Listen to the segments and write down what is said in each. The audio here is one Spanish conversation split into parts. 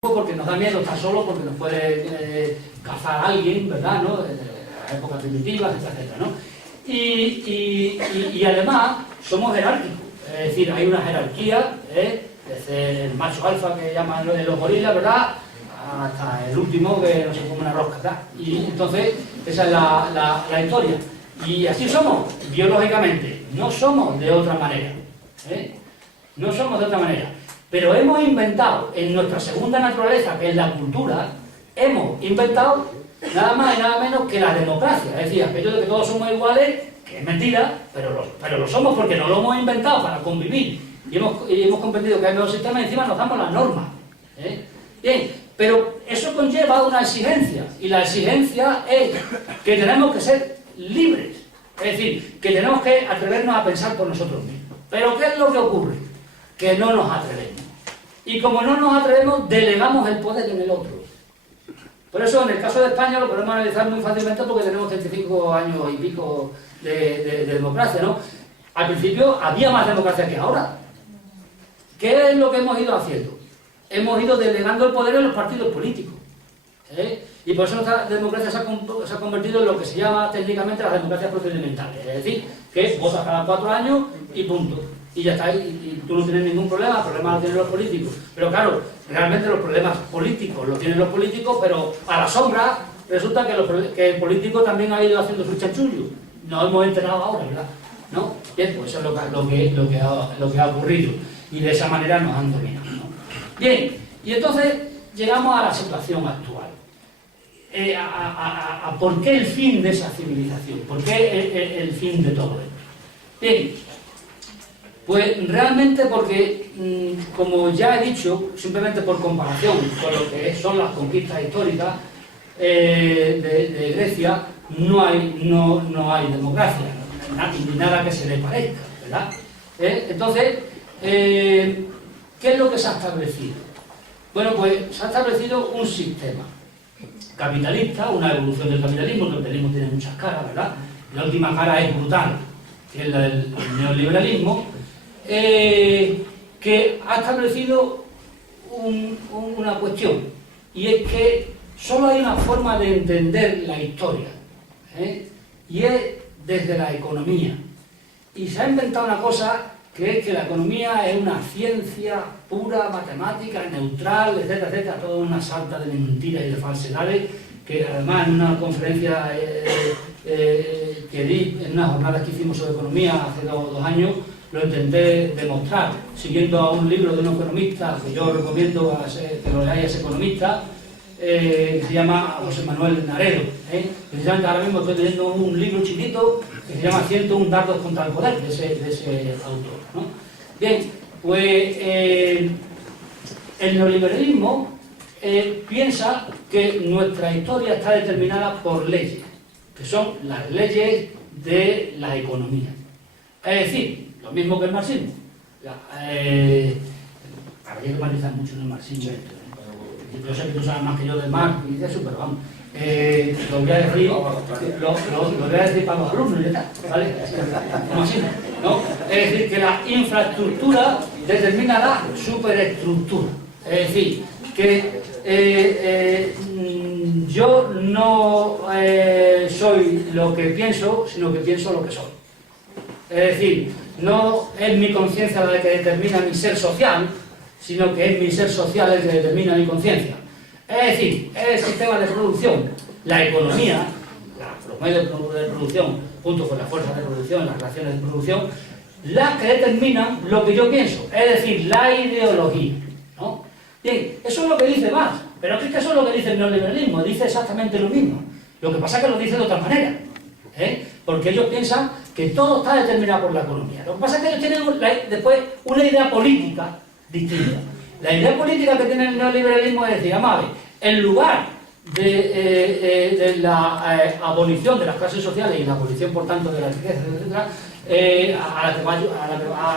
porque nos da miedo estar solo, porque nos puede cazar alguien, ¿verdad?, ¿no?, de las épocas primitivas, etcétera, ¿no? Y además somos jerárquicos, es decir, hay una jerarquía, desde el macho alfa que llaman los gorilas, ¿verdad?, hasta el último que no se come una rosca, ¿verdad? Y entonces esa es la historia. Y así somos, biológicamente, no somos de otra manera, no somos de otra manera. Pero hemos inventado, en nuestra segunda naturaleza, que es la cultura, hemos inventado nada más y nada menos que la democracia. Es decir, aquello de que todos somos iguales, que es mentira, pero lo somos porque no lo hemos inventado para convivir. Y hemos comprendido que hay un nuevo sistema y encima nos damos las normas. Bien, pero eso conlleva una exigencia. Y la exigencia es que tenemos que ser libres. Es decir, que tenemos que atrevernos a pensar por nosotros mismos. Pero ¿qué es lo que ocurre? Que no nos atrevemos. Y como no nos atrevemos, delegamos el poder en el otro. Por eso, en el caso de España, lo podemos analizar muy fácilmente porque tenemos 35 años y pico de democracia, ¿no? Al principio había más democracia que ahora. ¿Qué es lo que hemos ido haciendo? Hemos ido delegando el poder en los partidos políticos. Y por eso nuestra democracia se ha convertido en lo que se llama técnicamente las democracias procedimentales. Es decir, que votas cada 4 años y punto. Y ya está, y tú no tienes ningún problema, el problema lo tienen los políticos. Pero claro, realmente los problemas políticos los tienen los políticos, pero a la sombra resulta que el político también ha ido haciendo su chanchullo. Nos hemos enterado ahora, ¿verdad? ¿No? Bien, pues eso es lo que ha ocurrido. Y de esa manera nos han dominado, ¿no? Bien, y entonces llegamos a la situación actual. ¿Por qué el fin de esa civilización? ¿Por qué el fin de todo esto? Bien. Pues realmente porque, como ya he dicho, simplemente por comparación con lo que son las conquistas históricas de Grecia, no hay democracia, ni nada que se le parezca, ¿verdad? Entonces, ¿qué es lo que se ha establecido? Bueno, pues se ha establecido un sistema capitalista, una evolución del capitalismo. El capitalismo tiene muchas caras, ¿verdad? La última cara es brutal, que es la del neoliberalismo, que ha establecido una cuestión, y es que solo hay una forma de entender la historia, y es desde la economía. Y se ha inventado una cosa que es que la economía es una ciencia pura, matemática, neutral, etcétera, etcétera, toda una sarta de mentiras y de falsedades, que además en una conferencia que di en unas jornadas que hicimos sobre economía hace 2 años, lo intenté demostrar, siguiendo a un libro de un economista que yo recomiendo que lo leáis, ese economista, que se llama José Manuel Naredo. Precisamente ahora mismo estoy leyendo un libro chiquito que se llama 101 dardos contra el poder, de ese autor, ¿no? Bien, pues el neoliberalismo piensa que nuestra historia está determinada por leyes, que son las leyes de la economía. Es decir, lo mismo que el marxismo. Habría que analizar mucho en el marxismo. Yo sé que tú sabes más que yo de Marx y de eso, pero vamos. Lo voy a decir para los alumnos, ¿vale? Como así, ¿no? Es decir, que la infraestructura determina la superestructura. Es decir, que yo no soy lo que pienso, sino que pienso lo que soy. Es decir, no es mi conciencia la que determina mi ser social, sino que es mi ser social el que determina mi conciencia. Es decir, es el sistema de producción, la economía, los medios de producción, junto con las fuerzas de producción, las relaciones de producción, las que determinan lo que yo pienso, es decir, la ideología, ¿no? Bien, eso es lo que dice Marx, pero es que eso es lo que dice el neoliberalismo, dice exactamente lo mismo. Lo que pasa es que lo dice de otra manera, porque ellos piensan que todo está determinado por la economía. Lo que pasa es que ellos tienen después una idea política distinta. La idea política que tiene el neoliberalismo es decir, vamos a ver, en lugar de la abolición de las clases sociales y la abolición, por tanto, de la riqueza, etc., a la que va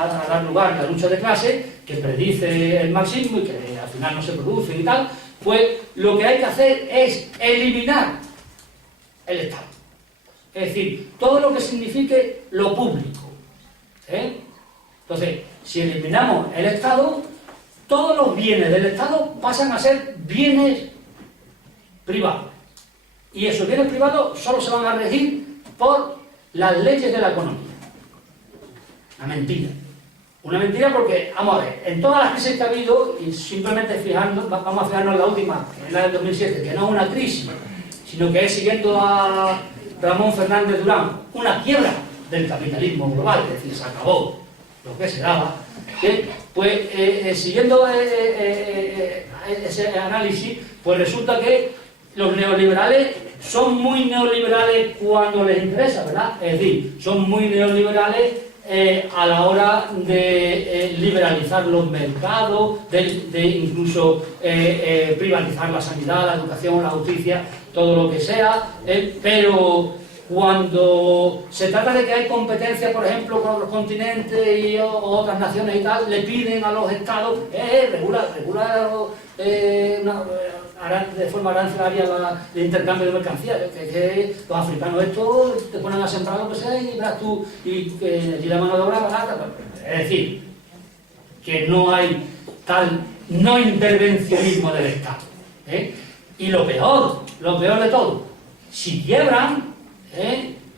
a dar lugar la lucha de clases, que predice el marxismo y que al final no se produce y tal, pues lo que hay que hacer es eliminar el Estado. Es decir, todo lo que signifique lo público. Entonces, si eliminamos el Estado, todos los bienes del Estado pasan a ser bienes privados. Y esos bienes privados solo se van a regir por las leyes de la economía. Una mentira. Una mentira porque, vamos a ver, en todas las crisis que ha habido, y simplemente vamos a fijarnos en la última, que es la del 2007, que no es una crisis, sino que es, siguiendo a Ramón Fernández Durán, una quiebra del capitalismo global, es decir, se acabó lo que se daba, pues siguiendo ese análisis, pues resulta que los neoliberales son muy neoliberales cuando les interesa, ¿verdad? Es decir, son muy neoliberales a la hora de liberalizar los mercados, de incluso privatizar la sanidad, la educación, la justicia, todo lo que sea, pero cuando se trata de que hay competencia, por ejemplo, con los continentes y otras naciones y tal, le piden a los estados, regular de forma arancelaria el intercambio de mercancías, que los africanos esto te ponen a sembrar lo que sea y verás tú, y la mano de obra barata. Es decir, que no hay tal no intervencionismo del Estado. Y lo peor de todo, si quiebran,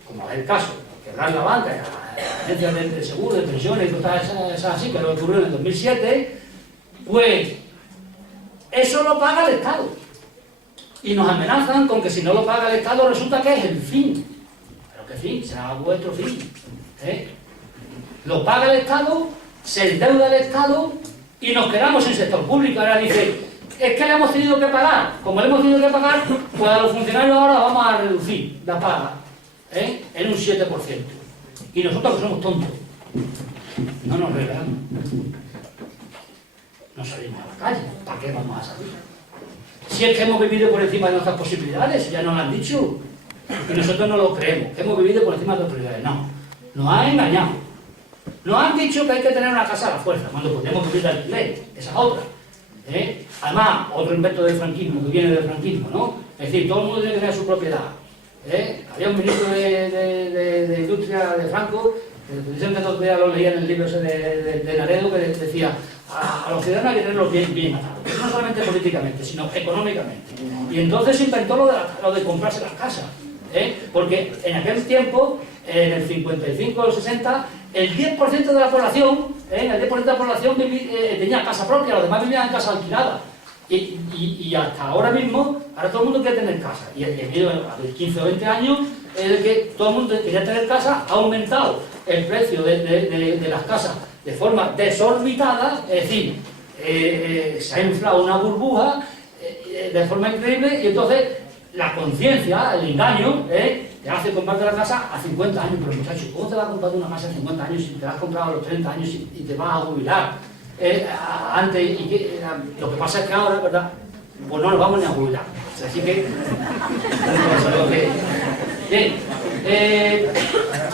como es el caso, quebrar la banca, las agencias de seguro, de pensiones y cosas esas así, que lo ocurrió en el 2007, pues eso lo paga el Estado. Y nos amenazan con que si no lo paga el Estado resulta que es el fin. Pero ¿qué fin? Será vuestro fin. Lo paga el Estado, se endeuda el Estado y nos quedamos sin sector público. Ahora dice, es que le hemos tenido que pagar. Como le hemos tenido que pagar, pues a los funcionarios ahora vamos a reducir la paga en un 7%. Y nosotros que somos tontos, no nos regalamos. No salimos a la calle. ¿Para qué vamos a salir? Si es que hemos vivido por encima de nuestras posibilidades, ya nos lo han dicho. Y nosotros no lo creemos, que hemos vivido por encima de nuestras posibilidades. No, nos han engañado. Nos han dicho que hay que tener una casa a la fuerza, cuando podemos vivir de alquiler. Esa es otra. Además, otro invento del franquismo, que viene del franquismo, ¿no? Es decir, todo el mundo tiene que tener su propiedad. Había un ministro de Industria de Franco, que el otro día lo leía en el libro ese de Naredo, que decía a los ciudadanos hay que tenerlos bien atados, no solamente políticamente, sino económicamente. Y entonces se inventó lo de comprarse las casas, porque en aquel tiempo, en el 55 o el 60, el 10% de la población, tenía casa propia, los demás vivían en casa alquilada. Y hasta ahora mismo, ahora todo el mundo quiere tener casa. Y debido a 15 o 20 años, que todo el mundo quería tener casa, ha aumentado el precio de las casas de forma desorbitada, es decir, se ha inflado una burbuja de forma increíble, y entonces la conciencia, el engaño, te hace comprarte la casa a 50 años. Pero muchachos, ¿cómo te vas a comprar una casa a 50 años si te la has comprado a los 30 años y te vas a jubilar? Antes, lo que pasa es que ahora, ¿verdad? Pues no nos vamos ni a jubilar. Así que, bien,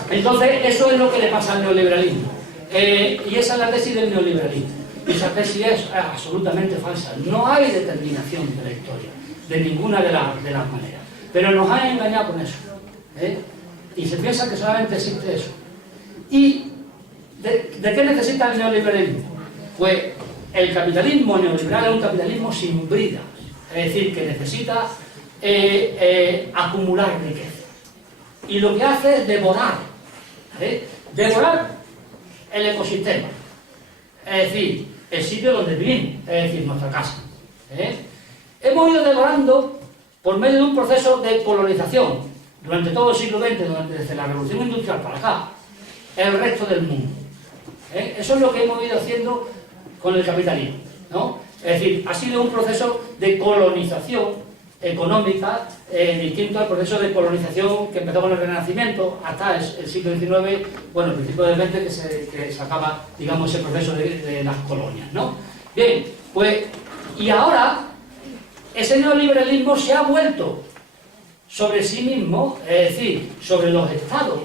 entonces eso es lo que le pasa al neoliberalismo. Y esa es la tesis del neoliberalismo. Y esa tesis es absolutamente falsa. No hay determinación de la historia, de ninguna de las maneras. Pero nos han engañado con eso. Y se piensa que solamente existe eso. ¿Y de qué necesita el neoliberalismo? Pues el capitalismo neoliberal es un capitalismo sin bridas. Es decir, que necesita acumular riqueza. Y lo que hace es devorar. Devorar el ecosistema. Es decir, el sitio donde vivimos. Es decir, nuestra casa. Hemos ido devorando por medio de un proceso de colonización durante todo el siglo XX, desde la revolución industrial para acá, el resto del mundo. Eso es lo que hemos ido haciendo con el capitalismo, ¿no? Es decir, ha sido un proceso de colonización económica distinto al proceso de colonización que empezó con el Renacimiento hasta el siglo XIX, bueno, el principio del XX, que se acaba, digamos, ese proceso de las colonias, ¿no? Bien, pues, y ahora ese neoliberalismo se ha vuelto sobre sí mismo, es decir, sobre los estados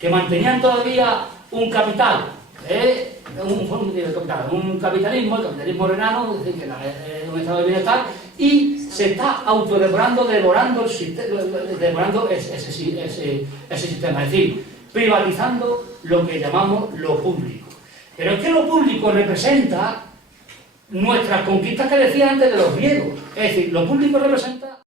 que mantenían todavía un capital, un capitalismo, el capitalismo renano, es decir, que un estado de bienestar, y se está autodevorando, devorando ese sistema, es decir, privatizando lo que llamamos lo público. Pero es que lo público representa nuestras conquistas que decía antes de los griegos. Es decir, lo público representa